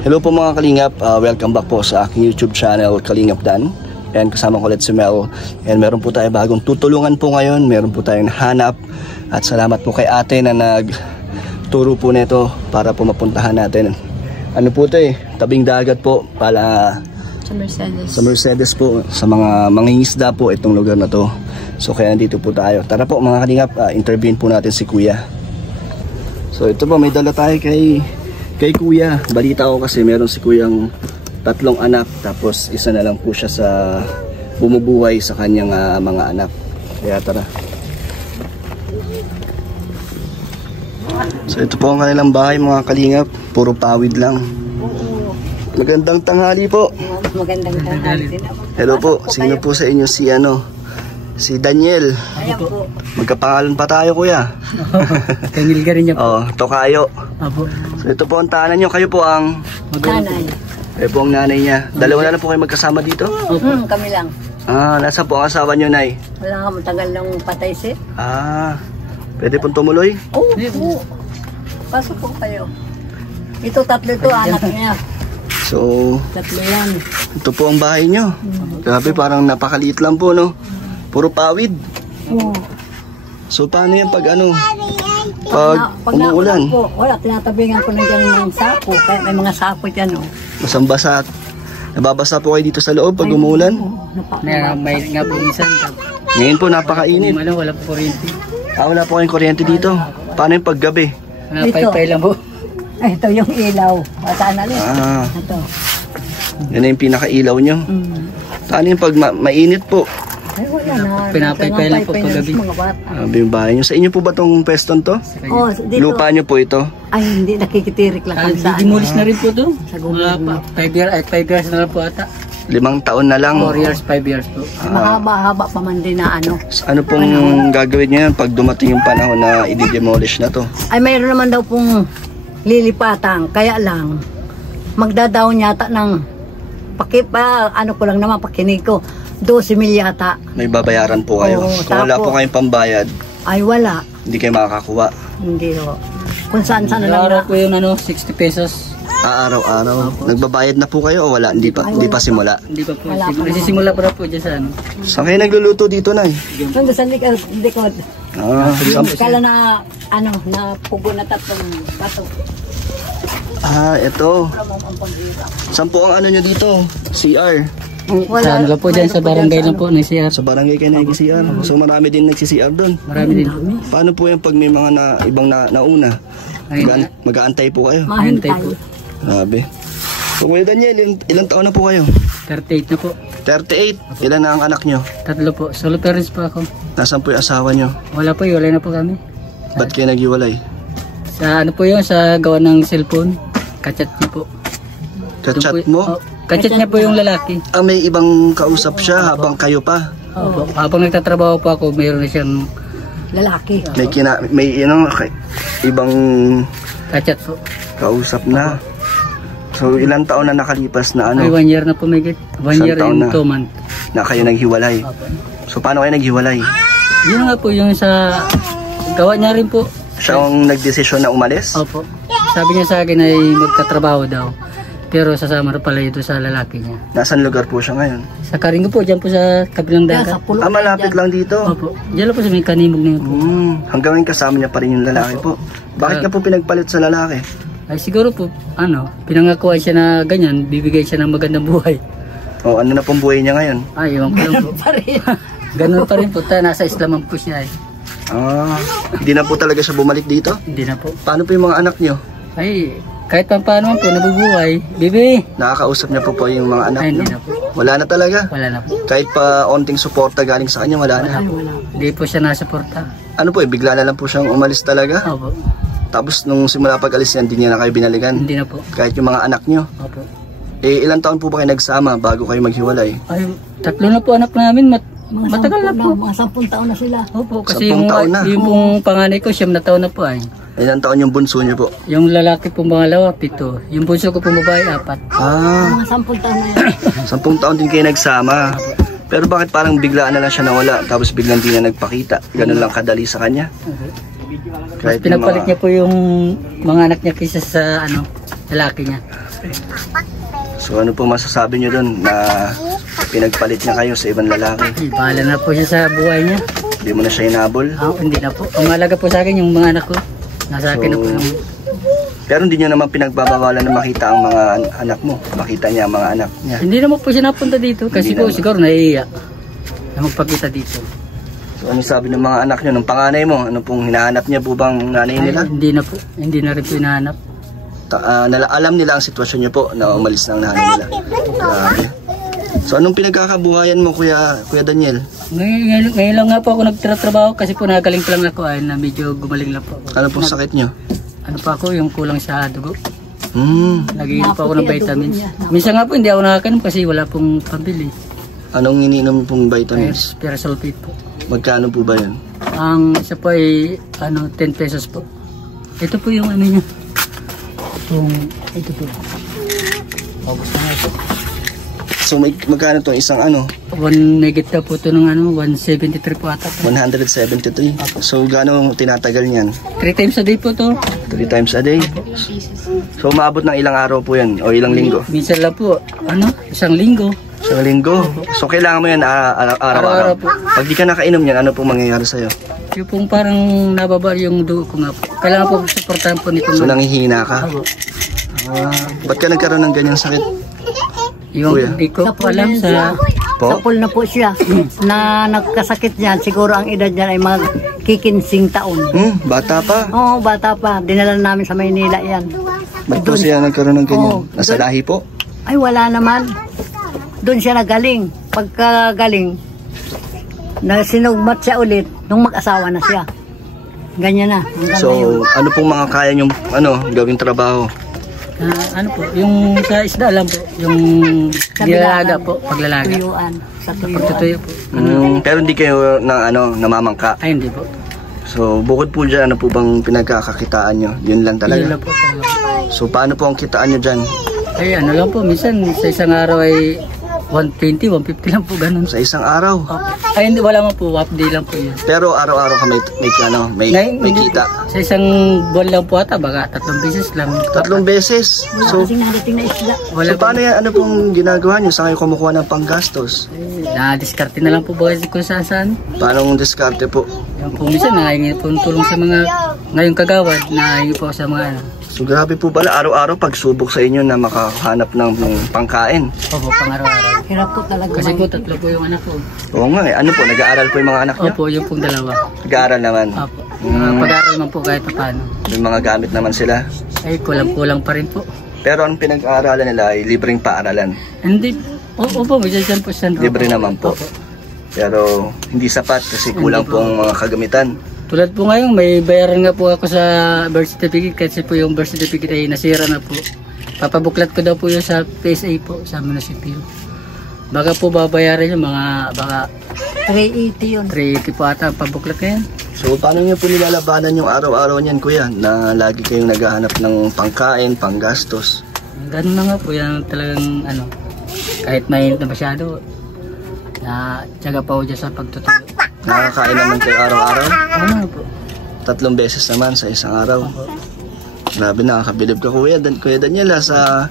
Hello po mga Kalingap, welcome back po sa aking YouTube channel Kalingap Dan. And kasama ko ulit si Mel. And meron po tayo bagong tutulungan po ngayon. Meron po tayong hanap. At salamat po kay ate na nagturo po nito para po mapuntahan natin. Ano po ito tabing dagat po para sa Mercedes po. Sa mga mangingisda po itong lugar na to. So kaya nandito po tayo. Tara po mga Kalingap, interviewin po natin si Kuya. So ito po, may dala tayo kay Kuya. Balita ko kasi meron si Kuyang 3 anak, tapos isa na lang po siya sa bumubuhay sa kanyang mga anak. Kaya tara. So ito po ang kanilang bahay mga Kalingap, puro pawid lang. Magandang tanghali po. Magandang tanghali. Hello po, sino po sa inyo si Daniel? Ayan po. Magkapangalan pa tayo Kuya. Daniel ka rin niya po. Oh, Tokayo. Apo. So ito po ang tahanan nyo, kayo po ang Nanay. kayo po ang nanay niya. Dalawa na lang po kayo magkasama dito? Kami lang. Nasa po ang asawa nyo, Nay? Wala ka matagal lang patay si. Pwede pong tumuloy? Oo. Pasok po kayo. Ito 3 ito, anak niya. So, 3 yan. ito po ang bahay nyo. Grabe, parang napakaliit lang po, no? Puro pawid. Oo. So, paano yan pag umuulan? Po, wala, tinatabingan ko na dyan ng sapo. Kaya may mga sapo dyan, oh. Basang-basa. Nababasa po kayo dito sa loob pag umuulan? May nga po minsan. Ngayon po, napakainit. Wala po kuryente. Wala po kayong kuryente dito. Paano yung paggabi? Napay-pay lang po. Ay, ito yung ilaw. Bataan na rin. Ito. Yan na yung pinakailaw nyo. Paano yung pag mainit po? Ay, wala na. Pinapay-pay lang po paggabi. Yung bahay nyo. Sa inyo po ba itong peston to? Oh, dito. Lupa nyo po ito? Ay, hindi. Nakikitirik lang kami sa Dimulis na rin po to. Sa gobyerno. 5 years na lang po ata. 5 taon na lang. 4 years, 5 years po. Mahaba-haba pa man din na ano. Ano pong gagawin nyo yan pag dumating yung panahon na i-demolish na to? Ay, mayroon naman daw pong lilipatan. Kaya lang, magdadaon yata ng ano ko lang naman, pakinig ko, 12 mil yata. May babayaran po kayo. Oo, Kung wala po kayong pambayad, ay wala. hindi kayo makakakuha. Hindi ho. Kung saan-saan na lang Araw po yung 60 pesos. Araw-araw. Nagbabayad na po kayo o wala? Hindi pa simula. Hindi pa po. Nagsisimula pa po dyan sa ano. Saan kayo nagluluto dito, Nay? nandun sa likod. Kala na, na pugo na 3 baso. Ito. Saan po ang nyo dito? CR. Sa ano lang po dyan, sa barangay lang po, nag-CR. Sa barangay kayo nag-CR. So marami din nag-CR doon. Marami din. Paano po yung pag may mga ibang nauna? Mag-aantay po kayo? Mahintay po. Grabe. So Kuya Daniel, ilang taon na po kayo? 38 na po. 38. Ilan na ang anak nyo? 3 po. Solo parents po ako. Nasaan po yung asawa nyo? Wala po, iwalay na po kami. Ba't kayo naghiwalay? Sa ano po yun, sa gawa ng cellphone. Kachat niya po. Kachat mo? Kachat niya po yung lalaki. May ibang kausap siya habang kayo pa? Opo. Habang nagtatrabaho po ako, mayroon na siyang Lalaki. May ibang kachat po. kausap na. So ilang taon na nakalipas na Ay, 1 year na po may 1 year and 2 months. Na kayo naghiwalay. Opo. So paano kayo naghiwalay? Yun nga po yung sa gawa niya rin po. Siya ang nagdesisyon na umalis? Opo. Sabi niya sa akin ay magtatrabaho daw. Pero sasama rin pala ito sa lalaki niya. Nasaan lugar po siya ngayon? Sa Karingo po, dyan po sa kabilang dagat. Malapit lang dito? Opo. Dyan lang po sa may kanimog na yun po. Hanggang ngayon kasama niya pa rin yung lalaki po. Bakit nga po pinagpalit sa lalaki? Ay siguro po, pinangakuan siya na ganyan, bibigay siya ng magandang buhay. O ano na pong buhay niya ngayon? Ay, ewan ko lang po. Ganun pa rin po, nasa Islaman po siya eh. Hindi na po talaga siya bumalik dito? Hindi na po. Paano po yung mga anak niyo? Ay, kahit paano po, nabubuhay. Bibi! Nakakausap niya po yung mga anak Ay, niyo? hindi na po. Wala na talaga? Wala na po. Kahit pa onting suporta galing sa kanya, wala na? Hindi po siya nasuporta. Ano po bigla na lang po siyang umalis talaga? Opo. Tapos nung simula pag-alis niya, hindi niya na kayo binalikan? Hindi na po. Kahit yung mga anak niyo? Opo. Ilang taon po ba kayo nagsama bago kayo maghiwalay? Ay, 3 na po anak namin. Matagal na po. Mga 10 taon na sila. Opo, kasi 10 taon na. yung pong panganay ko, 9 na taon na po ay. Ilang taon yung bunso niyo po? Yung lalaki pong pangalawa, 7. Yung bunso ko pong babae, 4. Mga 10 taon na yan. 10 taon din kayo nagsama. Pero bakit parang biglaan na lang siya nawala tapos biglang di na nagpakita? Ganun lang kadali sa kanya? Kahit Pinagpalit niya po yung mga anak niya kaysa sa lalaki niya. So ano po masasabi nyo dun na pinagpalit niya kayo sa ibang lalaki? Bahala na po siya sa buhay niya. Hindi mo na siya inabol? Hindi na po. Ang mahalaga po sa akin yung mga anak ko. Nasa akin na po yung... Pero hindi nyo naman pinagbabawalan na makita ang mga anak mo. Makita niya ang mga anak niya. Hindi naman po siya napunta dito kasi po siguro naiiyak na magpakita dito. So ano sabi ng mga anak nyo, ng panganay mo? Ano pong hinahanap niya po bang nanay nila? Hindi na po. Hindi na rin po hinahanap. Alam nila ang sitwasyon niyo po na umalis ng nanay nila. Grabe. So anong pinagkakabuhayan mo Kuya Daniel? Ngayon lang nga po ako nagtrabaho kasi po nagaling pa lang ako ay na medyo gumaling lang po ako. Ano pong sakit nyo? Ano pa ako yung kulang sa dugo. Nagiinom pa ako ng vitamins. Minsan nga po hindi ako nakakainom kasi wala pong pambili. Anong iniinom pong vitamins? Pirasulfate po. Magkano po ba yan? Ang isa po ay 10 pesos po. Ito po yung ano niya. Ito po. August na ito. So magkano to isang ano? 1 megit na po ito ng 173 po ata. 173. So gaano tinatagal niyan? 3 times a day po to. 3 times a day? So maabot ng ilang araw po yan o ilang linggo? Minsan lang po, isang linggo. Isang linggo? So kailangan mo yan araw-araw? Pag di ka nakainom yan, ano pong mangyayari sa'yo? Yung pong parang nababa yung dugo ko nga po. Kailangan po supportahan po nito. So nanghihina ka? Ba't ka nagkaroon ng ganyang sakit? Yung hindi ko po alam sa... Sapol na po siya na nagkasakit niyan. Siguro ang edad niya ay magkikinsing taon. Bata pa? Oo, bata pa. Dinala namin sa Maynila yan. Ba't po siya nagkaroon ng ganyan? Nasa lahi po? Ay, wala naman. Doon siya nagaling. Pagkagaling, sinugmat siya ulit nung mag-asawa na siya. Ganyan na. So, ano pong mga kaya niyong gawing trabaho? Ano po, yung sa isda lang po, yung nilalaga po, paglalaga. Tuyuan. Sa tuyuan. Pagtutuyo po. Pero hindi kayo namamangka? Ay, hindi po. So, bukod po dyan, ano po bang pinagkakakitaan nyo? Yun lang talaga? Yun lang po talaga. So, paano po ang kitaan nyo dyan? Ay, ano lang po, minsan sa isang araw ay 120, 150 lang po ganun. Sa isang araw? Ay, hindi, wala man po, half day lang po yun. Pero araw-araw ka may kita? Sa isang buwan lang po ata, baka 3 beses lang. 3 beses? So, Nadating na isla. so paano yan? Ano pong ginagawa nyo? Saan kayo kumukuha ng panggastos? Na-discarte na lang po ba kung saan? Paano ang diskarte po? Yung po minsan, nakahingi po ng tulong sa mga ngayong kagawad, nakahingi po sa mga So grabe po pala, araw-araw pagsubok sa inyo na makahanap ng pangkain. Opo, pang-araw-araw. Hirap po talaga. Kasi po, 3 po yung anak ko. Oo nga eh. Ano po, nag-aaral po yung mga anak niyo? Opo, yung pong 2. Nag-aaral naman? Opo. Pag-aaral man po kahit pa paano. May mga gamit naman sila? Ay, kulang-kulang pa rin po. Pero ang pinag-aaralan nila ay libreng paaralan? Hindi, opo, may dyan po siya. Libre naman po. Opo. Pero hindi sapat kasi kulang po ang mga kagamitan. Tulad po ngayon, may bayaran nga po ako sa birth certificate kasi po yung birth certificate ay nasira na po. Papabuklat ko daw po yun sa PSA po, sa munisipyo. Baka po babayaran yung mga, baka 380 yun. 380 po ata ang pabuklat ngayon. So paano nyo po nilalabanan yung araw-araw niyan kuya na lagi kayong naghahanap ng pangkain, panggastos? Ganun na nga po yan talagang kahit mainit na masyado, na tiyaga pa po dyan sa pagtutuyo. Nakakain naman kayo araw-araw? Ano po? 3 beses naman sa isang araw. Grabe, nakakabilib ka kuya Daniel sa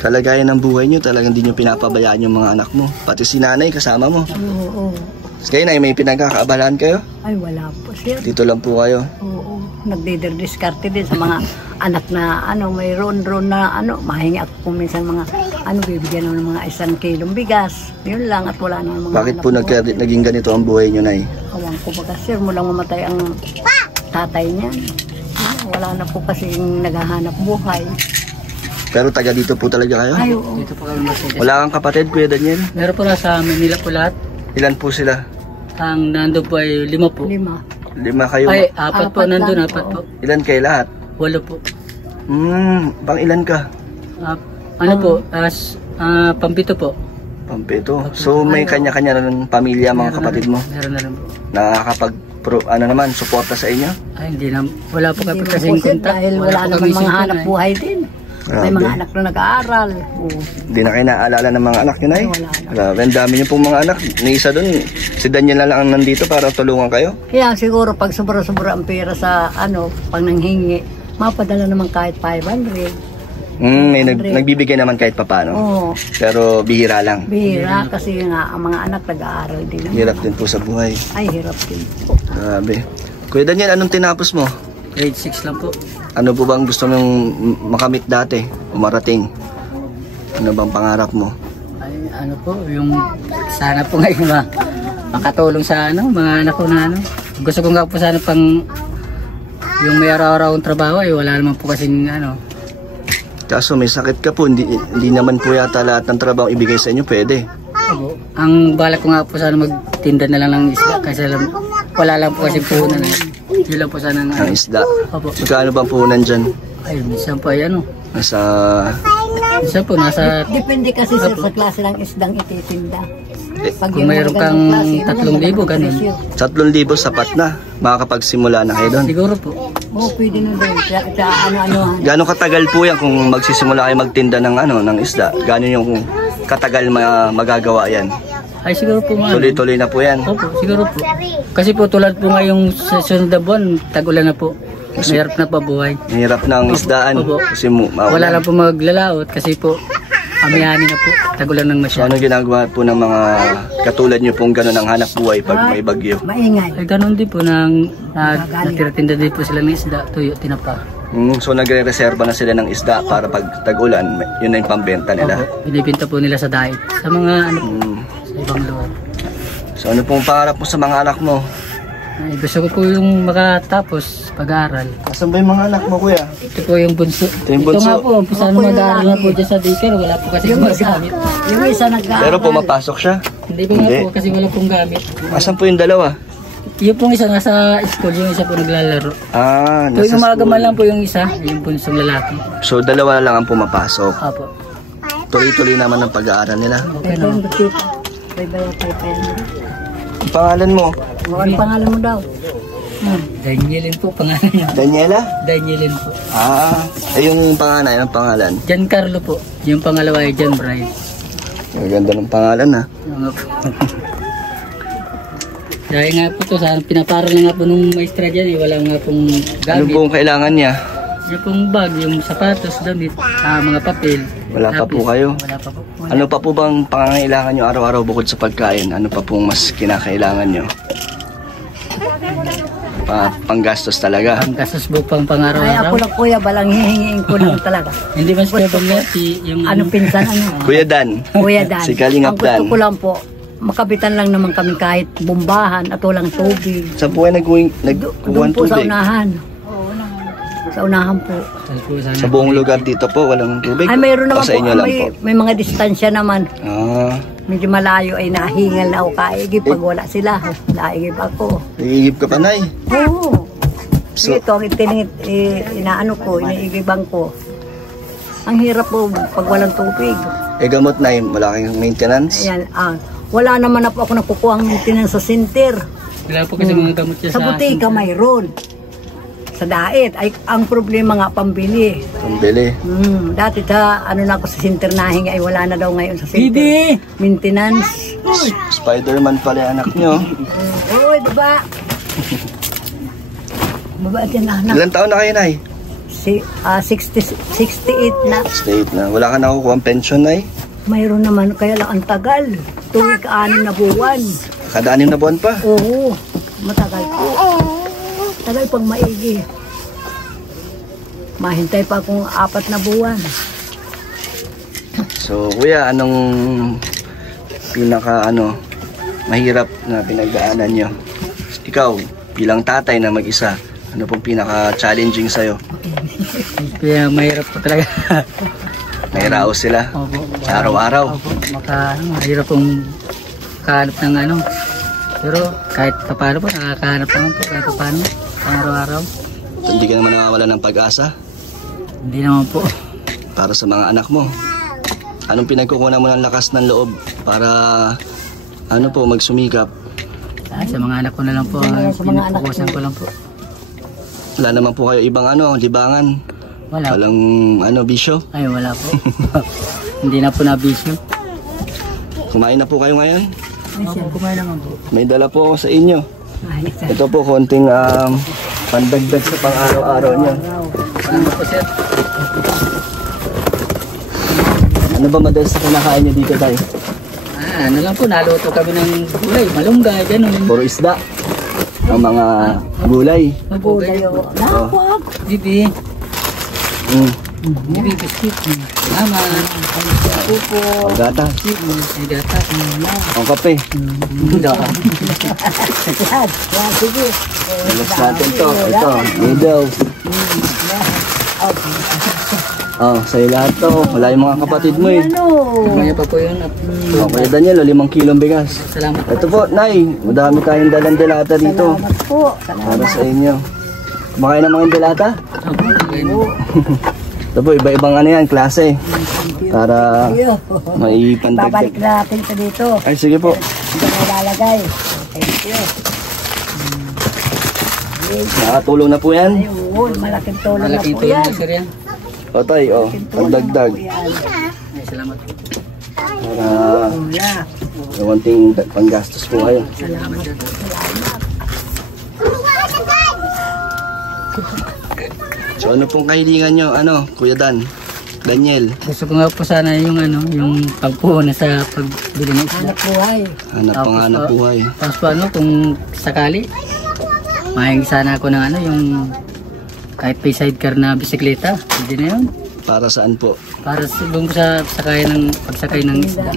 kalagayan ng buhay nyo. Talagang di nyo pinapabayaan yung mga anak mo. Pati si nanay kasama mo. Oo. Kayo na, may pinagkakaabalahan kayo? Ay, wala po sir. Dito lang po kayo. Oo. Nagdidiskarte din sa mga anak na mayroon na mahingi ako kung minsan mga bibigyan ng mga 1 kilong bigas. Yun lang at wala na mga Bakit po naging ganito ang buhay nyo, Nay? Awang ko ba kasi mulang mamatay ang tatay niya. Wala na po kasi naghahanap buhay. Pero taga dito po talaga kayo? Ay, oo. Dito po kami Mercedes. Wala kang kapatid, Kuya Daniel? Meron po na sa Manila po lahat. Ilan po sila? Ang nandun po ay 5 po. 5. 5 kayo? Ay, 4 po nandun, lang 4 po. Ilan kayo lahat? 8 po. Pang ilan ka? Ano po, Pampito po. Pampito. So may kanya-kanya na ng pamilya mga kapatid mo? Meron na rin po. Nakakapag suporta sa inyo? Ay, hindi na. Wala po Hindi kasi po, sir, kasing kontak. dahil wala naman kasing mga cellphone, hanap eh. buhay din. May mga anak na nag-aaral. Hindi na kayo naaalala ng mga anak nyo, Nay? Wala na. Grabe, ang dami nyo pong mga anak. May isa dun, si Daniel na lang ang nandito para tulungan kayo. Kaya siguro pag sobra-sobra ang pera sa pag nanghingi, mapadala naman kahit 500. Nagbibigay naman kahit papano. Oo. Pero bihira lang. Bihira kasi nga ang mga anak nag-aaral din naman. Hirap din po sa buhay. Ay, hirap din po. Grabe. Kuya Daniel, anong tinapos mo? Grade 6 lang po. Ano po bang gusto mong makamit dati o marating? Ano bang pangarap mo? Ay, ano po, yung sana po ngayon makatulong sa mga anak ko na Gusto ko nga po sana pang yung may araw-arawang trabaho ay wala naman po kasing Kaso may sakit ka po, hindi naman po yata lahat ng trabaho ibigay sa inyo pwede. Ang balak ko nga po sana magtinda na lang ng isda kasi wala lang po kasi puhunan. Yun lang po sana Ang isda. Opo. Magkano bang puhunan dyan? Ay, minsan po ay Nasa... Depende kasi sa klase ng isdang ititinda. Pag kung mayroon kang 3,000 ganun. 3,000 sapat na. Makakapagsimula na kayo doon. Siguro po. Oo, pwede na doon. Ano-ano. Gano'ng katagal po yan kung magsisimula kayo magtinda ng isda? Gano'n yung katagal magagawa yan? Ay, siguro po nga. Tuloy-tuloy na po yan. Opo, siguro po. Kasi po tulad po ngayong sa sunod na buwan, tag-ulan na po. Mahirap na pa buhay. Mahirap na ang isdaan. Opo. Kasi wala lang po maglalaot kasi po amihani na po. Tag-ulan ng So masyado. ano ginagawa po ng mga katulad nyo pong gano'n ang hanap buhay pag may bagyo? Maingay. Ay, ganun din po nagtira-tinda din po sila ng isda, tuyo, tinapa. So nagre-reserva na sila ng isda para pag tag-ulan, yun na yung pambenta nila. Opo, binibinta po nila sa diet. Sa mga sa ibang lugar. So ano pong pangarap mo sa mga anak mo? Ay, gusto ko po yung makatapos pag-aaral. Asan ba yung mga anak mo, kuya? Ito po yung bunso. Ito yung bunso. Ito nga po, sana mag-aaral na po dyan sa daycare. Wala po kasi gamit. Yung isa nag-aaral. Pero pumapasok siya? Hindi po nga po kasi wala pong gamit. Asan po yung dalawa? Yung pong isa nasa school, yung isa po naglalaro. Nasa Yung umaga school. man lang po yung isa, yung bunsong lalaki. So dalawa na lang ang pumapasok. Apo. Tuloy-tuloy naman ang pag-aaral nila. Okay na. Ang pangalan mo? Ano pangalan mo daw? Danielin po pangalan niya. Daniela? Danielin po. Yung panganay, ang pangalan? Giancarlo po. Yung pangalawa ay John Bright. Ang ganda ng pangalan ha. Yung nga po. Dahil nga po to, pinaparal na nga po nung maestra dyan, wala nga pong Ano gamit. pong kailangan niya? Yung pong bag, yung sapatos, damit, mga papel. Wala pa po kayo? Wala pa po. Ano pa po bang pangangailangan nyo araw-araw bukod sa pagkain? Ano pa pong mas kinakailangan nyo? Panggastos talaga. Ang gastos po pang Ay, ako pang-araw-araw. lang kuya, balang hihingiin ko lang talaga. Hindi mas kaya bang yung Ano pinsan, ano? Kuya Dan. Kuya Dan. Si Kalingap Ang gusto Dan. ko lang po, makabitan lang naman kami kahit bombahan at walang tubig. Saan po kayo Doon nagkuhan po sa tubig? unahan. Sa unahan po. Sa buong lugar dito po, walang tubig? Ay, mayroon O naman sa inyo po. lang po? May mga distansya naman. Ah, Medyo malayo ay nahingal na ako kaigib pag wala sila. Naigib ako. nagigib ka pa, Nay? Oo. So- Ito ang inaano ko, iniigibang ko. Ang hirap po pag walang tubig. Gamot, Nay, wala kayong maintenance? Ayan, wala naman na po ako nakukuha ang maintenance sa center. Wala po kasi mga gamot dyan Sa butika mayroon. Sa daet, ay ang problema nga pambili. Pambili. Dati sa ano na ako sa center nahingi ay wala na daw ngayon sa center. Bibi! Maintenance. Spider-Man pala yung anak nyo. Oo, diba? Mabait yan anak. Ilan taon na kayo, Nay? 68 na. State na. Wala ka nakukuha ang pension, Nay? Mayroon naman, kaya lang ang tagal. Tuwing 6 na buwan. Kada 6 na buwan pa. Oo, matagal po. Tagal pang maigi. Mahintay pa akong 4 na buwan. So, kuya, anong mahirap na pinagdaanan nyo? Ikaw, bilang tatay na mag-isa, ano pong pinaka-challenging sa'yo? Kaya mahirap po talaga. Nahiraos sila Opo. sa araw-araw. Opo. Mahirap pong kahanap ng Pero kahit paano po, nakakahanap naman po kahit paano. Pang-araw-araw. Hindi ka naman nawawala ng pag-asa Hindi naman po. para sa mga anak mo. Anong pinagkukunan mo ng lakas ng loob para magsumikap? Sa mga anak ko na lang po, Sa mga anak pinapukusan ko lang po. Wala naman po kayo ibang libangan? Wala. Walang bisyo? Ay, wala po. Hindi na po nabisyo. Kumain na po kayo ngayon? Opo, kumain naman po. May dala po ako sa inyo. Ito po konting pandagdag sa pang-araw-araw niyo. Ano po, sir? Ano ba madalas na kinakain niyo dito tayo? Ano lang po, naluto kami ng gulay, malunggay, ganun. Puro isda. Ang mga gulay. Magulay o. Nakuha. Bibi, Mm. bibi biscuit, naman, Pupo. Ang gata. sigata, Ang kape. Yan. Yan. Sige. Alas natin to. Ito. Noodles. Oh, sa'yo lahat to. Wala yung mga kapatid mo eh. Ano? Kaya pa po yun. Oh, Kuya Daniel, 5 kilong bigas. Salamat po. Ito po, Nay. Madami tayong dalang delata dito. Salamat po. Para sa inyo. Kumakain ng mga delata? Ito po, iba-ibang ano yan, klase. Para maipandagdag. Babalik natin ito dito. Ay, sige po. Ito na ilalagay. Thank you. Nakatulong na po yan. Ayun, malaking tulong na Malaking po tulong yan. na sir yan. O tay, o. Pagdagdag. Ay, salamat po. Para Wala. kaunting panggastos po kayo. Salamat. So ano pong kahilingan nyo? Ano, Kuya Daniel? Gusto ko nga po sana yung ano, yung pagpuhunan sa pagbili ng isda. Anak buhay. Hanap buhay. Tapos po ano, kung sakali, mahingi sana ako ng ano, yung kahit may sidecar na bisikleta. Hindi na yun. Para saan po? Para doon sa pagsakay ng isda.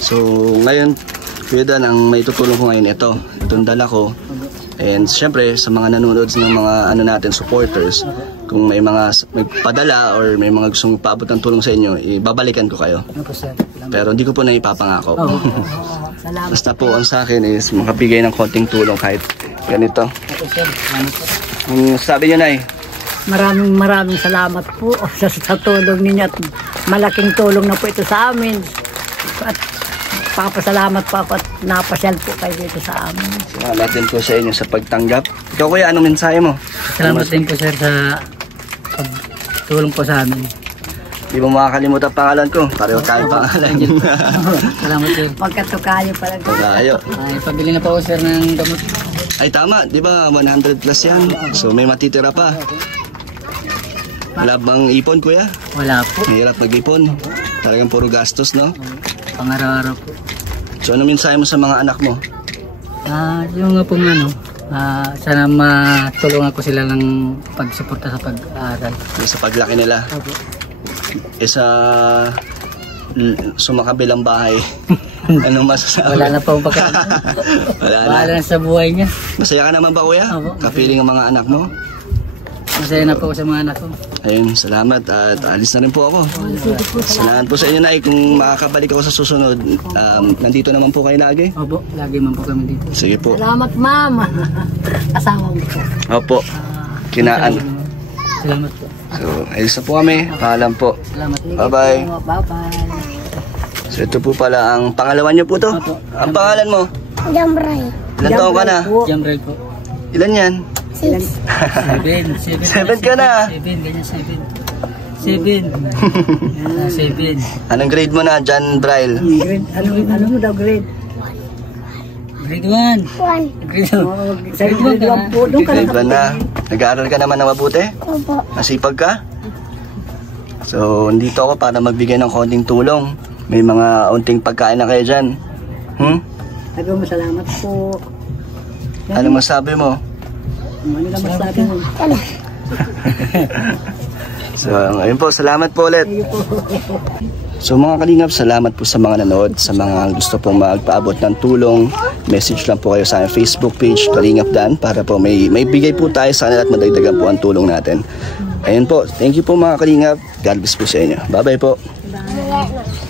So ngayon, Kuya Dan, ang may tutulong ko ngayon ito. Itong dala ko. And syempre sa mga nanonood ng mga ano natin, supporters, kung may padala or may mga gustong paabot ng tulong sa inyo, ibabalikan ko kayo. Ano po sir? Pero hindi ko po na ipapangako. Salamat. Basta po ang sa akin is makabigay ng konting tulong kahit ganito. Ano po sir? Salamat po. Sabi niyo, Nay, Maraming salamat po sa tulong ninyo at malaking tulong na po ito sa amin. At papasalamat po ako at napasyal po kayo dito sa amin. salamat din po sa inyo sa pagtanggap. Ikaw Kuya, anong mensahe mo? Salamat din po sir sa pagtulong po sa amin. Di mo makakalimutan ang pangalan ko. Pareho tayong pangalan yun. Salamat sir. Pagkatukayo pala. Tayo. Ay, pabili na po ako sir ng gamot. Ay tama, di ba 100 plus yan? So may matitira pa. Wala bang ipon Kuya? Wala po. Mahirap mag-ipon. Talagang puro gastos, no? Pang-araw-araw po. So ano mensahe mo sa mga anak mo? Yung nga pong ano, sana matulungan ko sila ng pagsuporta sa pag-aaral. Sa paglaki nila. Opo. Sa sumakabilang bahay. Anong masasabi? Wala na po ang pagkakas. Wala na. Bahala na sa buhay niya. Masaya ka naman ba Kuya? Opo. Kapiling ang mga anak mo? Masaya na po ako sa mga anak ko. Ayun, salamat at alis na rin po ako. Salamat po sa inyo Nay. Kung makakabalik ako sa susunod, nandito naman po kayo lagi. Opo, lagi man po kami dito. Sige po. Salamat ma'am. Asawa mo po. Opo. Kinaan. Salamat po. So, ayos na po kami. Paalam po. Salamat. Bye-bye. Bye-bye. So, ito po pala ang pangalawan niyo po to. Opo. Ang pangalan mo? Jambray. Ilan taon ka na? Jam ride po. Ilan yan? 7 7 ka na. 7, ganyan 7. 7. 7. Anong grade mo na, John Braille? Grade, ano mo daw grade? Grade 1. Grade 1. Sa grade 1 po. Doon ka Grade 1 na. Nag-aaral ka naman na mabuti? Opo. Masipag ka? So, nandito ako para magbigay ng konting tulong. May mga unting pagkain na kayo dyan. Sabi mo, salamat po. Ano masabi mo? Ano na masabi mo? So, ayun po, salamat po ulit. So mga kalingap, salamat po sa mga nanood, sa mga gusto pong magpaabot ng tulong. Message lang po kayo sa aking Facebook page, Kalingap Dan, para po may bigay po tayo sa kanila at madagdagan po ang tulong natin. Ayun po, thank you po mga kalingap. God bless po sa inyo. Bye bye po. Bye.